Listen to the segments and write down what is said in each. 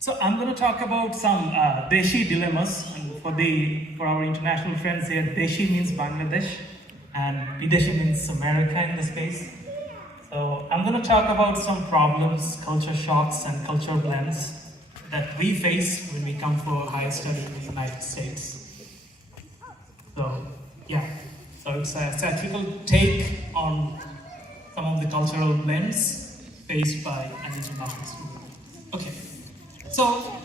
So I'm going to talk about some Deshi dilemmas. And for our international friends here, Deshi means Bangladesh and Bideshi means America in this case. So I'm going to talk about some problems, culture shocks, and culture blends that we face when we come for higher study in the United States. So yeah, so it's a satirical take on some of the cultural blends faced by an international student. Okay. So,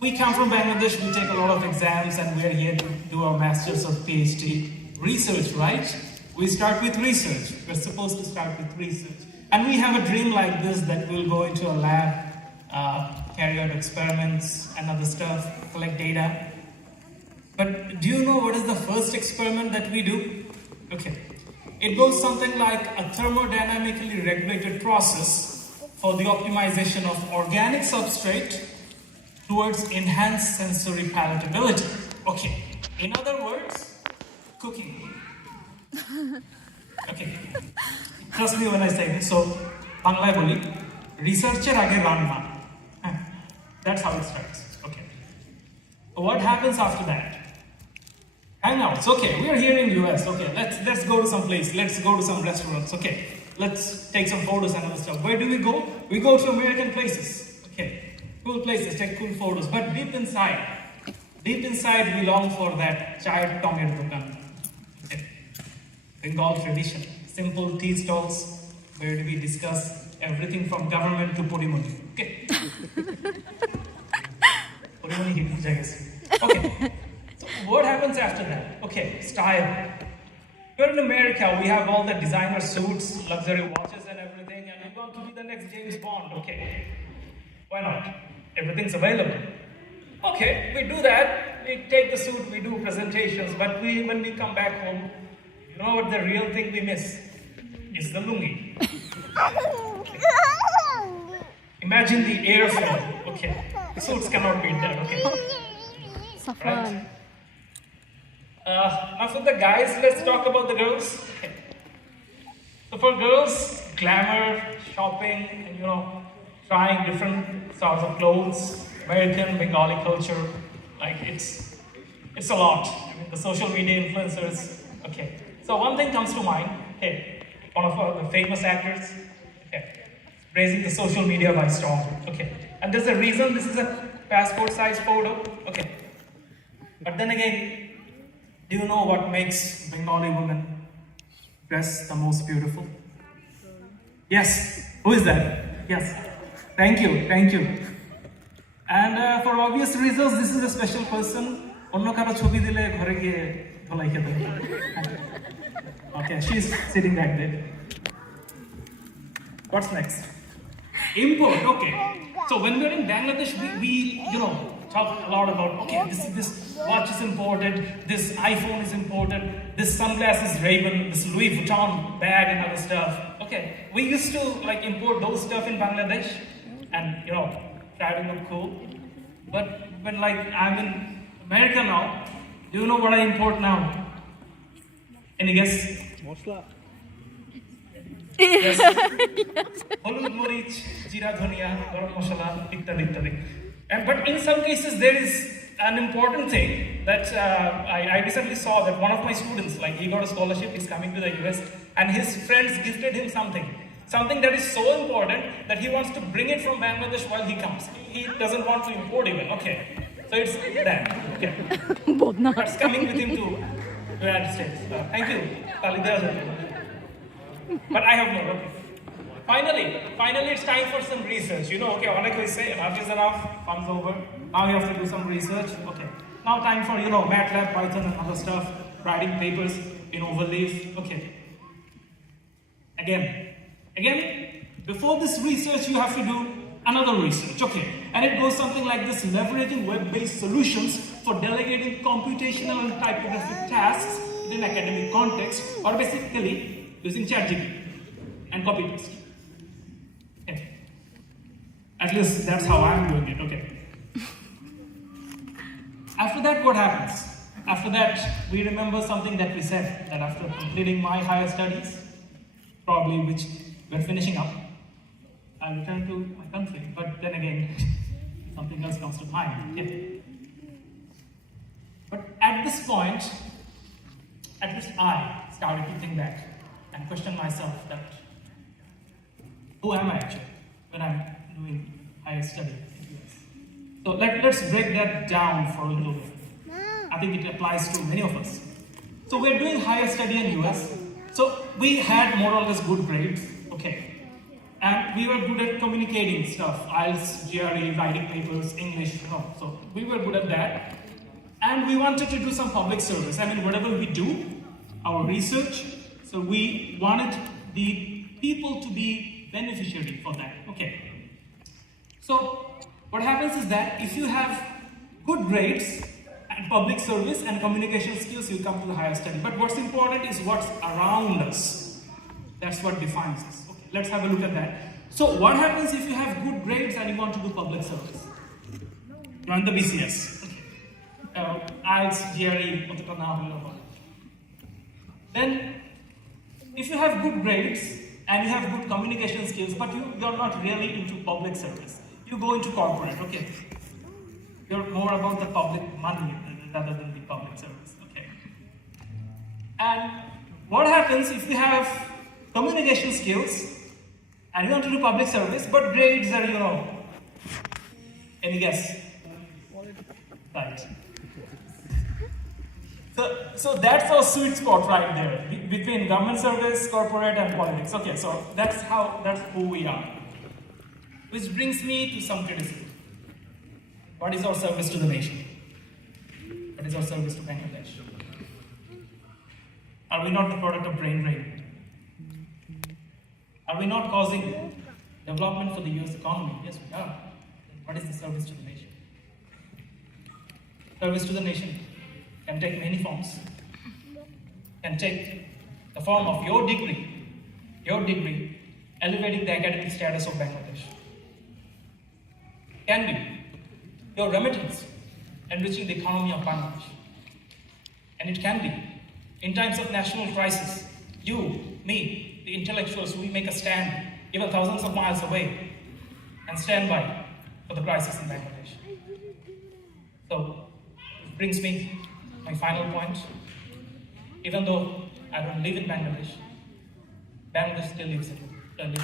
we come from Bangladesh, we take a lot of exams, and we are here to do our Masters or PhD research, right? We start with research. We're supposed to start with research. And we have a dream like this that we'll go into a lab, carry out experiments and other stuff, collect data. But do you know what is the first experiment that we do? Okay. It goes something like a thermodynamically regulated process for the optimization of organic substrate towards enhanced sensory palatability. Okay, in other words, cooking. Okay, trust me when I say this. So, Bangla boli, researcher age ranna. That's how it starts. Okay. What happens after that? Hangouts. Okay, we are here in US. Okay, let's go to some place. Let's go to some restaurants. Okay. Let's take some photos and other stuff. Where do we go? We go to American places. Okay, cool places, take cool photos. But deep inside, we long for that chai tonger dukan. Okay. Bengal tradition, simple tea stalls where we discuss everything from government to porimoni. Okay. Porimoni hit, I guess. Okay. So what happens after that? Okay, style. Here in America, we have all the designer suits, luxury watches and everything, and we want to be the next James Bond. Okay, why not? Everything's available. Okay, we do that. We take the suit, we do presentations, but when we come back home, you know what the real thing we miss? Is the lungi. Okay. Imagine the airflow. Okay, suits cannot beat that. Okay, right? Now for the guys, let's talk about the girls. Okay. So for girls, glamour, shopping, and trying different sorts of clothes, American, Bengali culture, like it's a lot. I mean, the social media influencers. Okay. So one thing comes to mind. Hey, one of the famous actors. Okay, raising the social media by storm. Okay, and there's a reason this is a passport-size photo. Okay, but then again. Do you know what makes Bengali women dress the most beautiful? Yes. Who is that? Yes. Thank you. Thank you. And for obvious reasons, this is a special person. Okay, she's sitting right there. What's next? Import. Okay. So when we're in Bangladesh, we talk a lot about, okay, this watch is imported, this iPhone is imported, this sunglasses Ray-Ban, this Louis Vuitton bag and other stuff. Okay, we used to import those stuff in Bangladesh and try to look cool. But when I'm in America now, do you know what I import now? Any guess? Mosla. Yes. Hollywood morich, jeera dhania, garam masala, ittadi. But in some cases, there is an important thing that I recently saw that one of my students, he got a scholarship, he's coming to the US, and his friends gifted him something that is so important that he wants to bring it from Bangladesh while he comes. He doesn't want to import even. Okay, so it's that. Okay, but it's coming with him to the United States. Thank you. But I have more. Okay. Finally, it's time for some research. Okay, all we say, enough is enough, fun's over. Now you have to do some research. Okay. Now time for, MATLAB, Python and other stuff, writing papers in overlays. Okay. Again, before this research, you have to do another research. Okay. And it goes something like this: leveraging web-based solutions for delegating computational and typographic tasks in an academic context, or basically using ChatGPT and copy paste. Okay. At least that's how I'm doing it. Okay. After that, what happens? After that, we remember something that we said, that after completing my higher studies, probably which we're finishing up, I'll return to my country. But then again, something else comes to mind. Okay. But at this point, at least I started to think back and question myself that who am I actually when I'm doing higher study in US? So let's break that down for a little bit. I think it applies to many of us. So we're doing higher study in US. So we had more or less good grades, okay. And we were good at communicating stuff, IELTS, GRE, writing papers, English, so we were good at that. And we wanted to do some public service. I mean, whatever we do, our research, so we wanted the people to be beneficiary for that, okay. So what happens is that if you have good grades and public service and communication skills, you come to the higher study. But what's important is what's around us. That's what defines us. Okay, let's have a look at that. So what happens if you have good grades and you want to do public service? Join the BCS. IELTS, GRE, then if you have good grades and you have good communication skills, but you're not really into public service, you go into corporate, okay? You're more about the public money rather than the public service, okay? And what happens if you have communication skills and you want to do public service, but grades are, any guess? Right. So that's our sweet spot right there, between government service, corporate, and politics. Okay, so that's who we are. Which brings me to some criticism. What is our service to the nation? What is our service to Bangladesh? Are we not the product of brain drain? Are we not causing development for the US economy? Yes, we are. What is the service to the nation? Service to the nation can take many forms. Can take the form of your degree elevating the academic status of Bangladesh. Can be your remittance enriching the economy of Bangladesh. And it can be, in times of national crisis, you, me, the intellectuals, we make a stand, even thousands of miles away, and stand by for the crisis in Bangladesh. So, it brings me to my final point. Even though I don't live in Bangladesh, Bangladesh still lives in me.